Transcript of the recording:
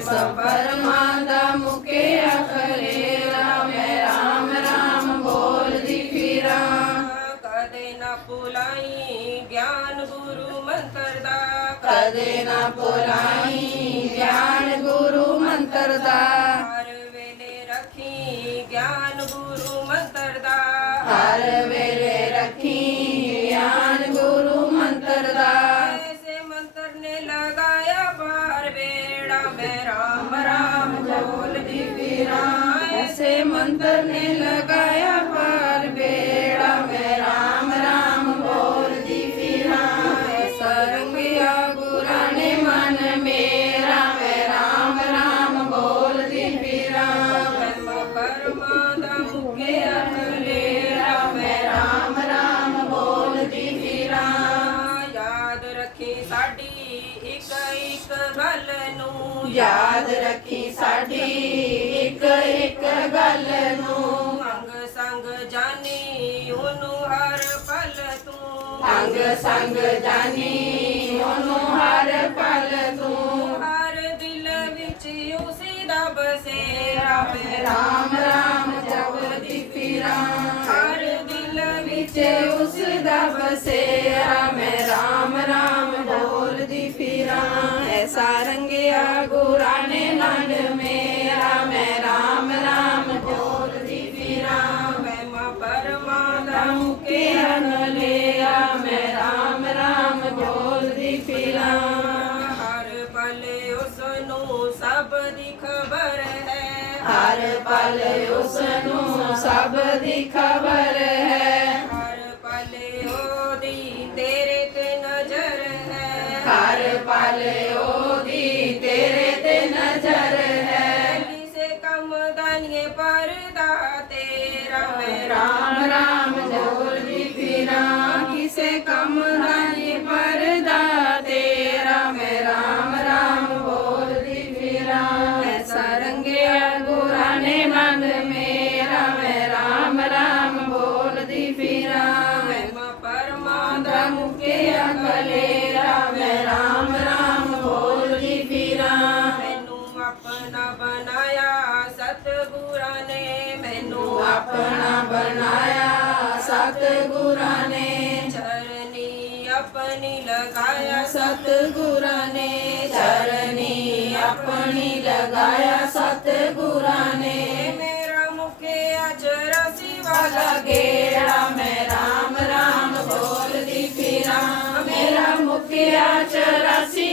ਸਬਰ ਮਾਦਾ ਮੁਕੇ ਅਖਰੇ ਰਾਮ ਰਾਮ ਰਾਮ ਬੋਲਦੀ ਫਿਰਾ ਕਦੇ ਨਾ ਪੁਲਾਈ ਗਿਆਨ ਗੁਰੂ ਮੰਤਰ ਦਾ ਕਦੇ ਨਾ ਪੁਲਾਈ ਗਿਆਨ ਗੁਰੂ ਮੰਤਰ ਦਾ। ਫਿਰਾਂ ਐਸੇ ਮੰਤਰ ਨੇ ਲਗਾਇਆ ਪਾਰ ਬੇੜਾ ਮੈਂ ਰਾਮ ਰਾਮ ਬੋਲਦੀ ਫਿਰਾਂ। ਐਸਾ ਰੰਗਿਆ ਗੁਰਾਂ ਨੇ ਮਨ ਮੇਰਾ, ਮੈਂ ਰਾਮ ਰਾਮ ਬੋਲਦੀ ਫਿਰਾਂ। ਐਸਾ ਪਰਮਾ ਦਾ ਮੁਕਿਆ ਮੇਰਾ ਮੈਂ ਰਾਮ ਰਾਮ ਬੋਲਦੀ ਫਿਰਾਂ। ਯਾਦ ਰੱਖੀ ਸਾਡੀ ਇੱਕ ਇੱਕ ਗੱਲ ਨੂੰ, ਯਾਦ ਰੱਖੀ ਸਾਡੀ ਗੱਲ ਨੂੰ ਅੰਗ ਸੰਗ ਜਾਨੀ ਉਹਨੂੰ ਹਰ ਪਲ ਤੂੰ ਅੰਗ ਸੰਗ ਜਾਨੀ ਉਹਨੂੰ ਹਰ ਪਲ ਤੂੰ ਹਰ ਦਿਲ ਵਿੱਚ ਉਸੇ ਦਾ ਬਸੇਰਾ ਮੈਂ ਰਾਮ ਰਾਮ ਜਪਦੀ ਫਿਰਾਂ ਹਰ ਦਿਲ ਵਿੱਚ ਉਸ ਦਾ ਬਸੇਰਾ ਮੈਂ ਰਾਮ ਰਾਮ ਬੋਲਦੀ ਫਿਰਾਂ ਐਸਾ ਰੰਗਿਆ ਗੁਰਾਂ ਨੇ ਮੇਰਾ ਮੈਂ। ਮੁਕਿਆ ਨ ਲਿਆ ਮੈਂ ਰਾਮ ਰਾਮ ਬੋਲਦੀ ਫਿਰਾਂ। ਹਰ ਪਲ ਉਸ ਨੂੰ ਸਭ ਦੀ ਖਬਰ ਹੈ। ਹਰ ਪਲ ਉਸ ਨੂੰ ਸਭ ਦੀ ਖਬਰ ਹੈ। ਹਰ ਪਲ ਉਹਦੀ ਤੇਰੇ ਤੇ ਨਜ਼ਰ ਹੈ। ਹਰ ਪਲ ਉਹਦੀ ਤੇਰੇ ਤੇ ਨਜ਼ਰ ਹੈ। ਕਿਸੇ ਕੰਮ ਦਾ ਨੀ ਪਰਦਾ ਤੇਰਾ ਮੈਂ ਰਾਮ ਰਾਮ ਬੋਲਦੀ ਫਿਰਾਂ ਕਿਸੇ ਕੰਮ ਦਾ ਨੀ ਪਰਦਾ ਤੇਰਾ ਮੈਂ ਰਾਮ ਰਾਮ ਬੋਲਦੀ ਫਿਰਾਂ। ਐਸਾ ਰੰਗਿਆ ਗੁਰਾਂ ਨੇ ਮਨ ਮੇਰਾ। ਮੈਂ ਰਾਮ ਰਾਮ ਬੋਲਦੀ ਫਿਰਾਂ। ਮਹਿਮਾ ਪਰਮਾ ਦਾ ਦਾ ਮੁਕਿਆ ਕਲੇਰਾ ਮੈਂ ਰਾਮ ਰਾਮ ਬੋਲਦੀ ਫਿਰਾਂ। ਮੈਨੂੰ ਆਪਣਾ ਬਣਾਇਆ ਸਤਿਗੁਰਾਂ ਨੇ। ਮੈਨੂੰ ਆਪਣਾ ਬਣਾਇਆ ਸਤਿਗੁਰਾਂ ਨੇ ਚਰਨੀ ਆਪਣੀ ਲਗਾਇਆ ਸਤਿਗੁਰਾਂ ਨੇ ਚਰਨੀ ਆਪਣੀ ਲਗਾਇਆ ਸਤਿਗੁਰਾਂ ਨੇ। ਮੇਰਾ ਮੁਖਿਆ ਚਰਸੀ ਵਾਲਾ ਵਾਲਾ ਗੇੜਾ। ਮੈਂ ਰਾਮ ਰਾਮ ਬੋਲਦੀ ਫਿਰਾਂ। ਮੇਰਾ ਮੁਕਿਆ ਚਰਾਸੀ ਵਾਲਾ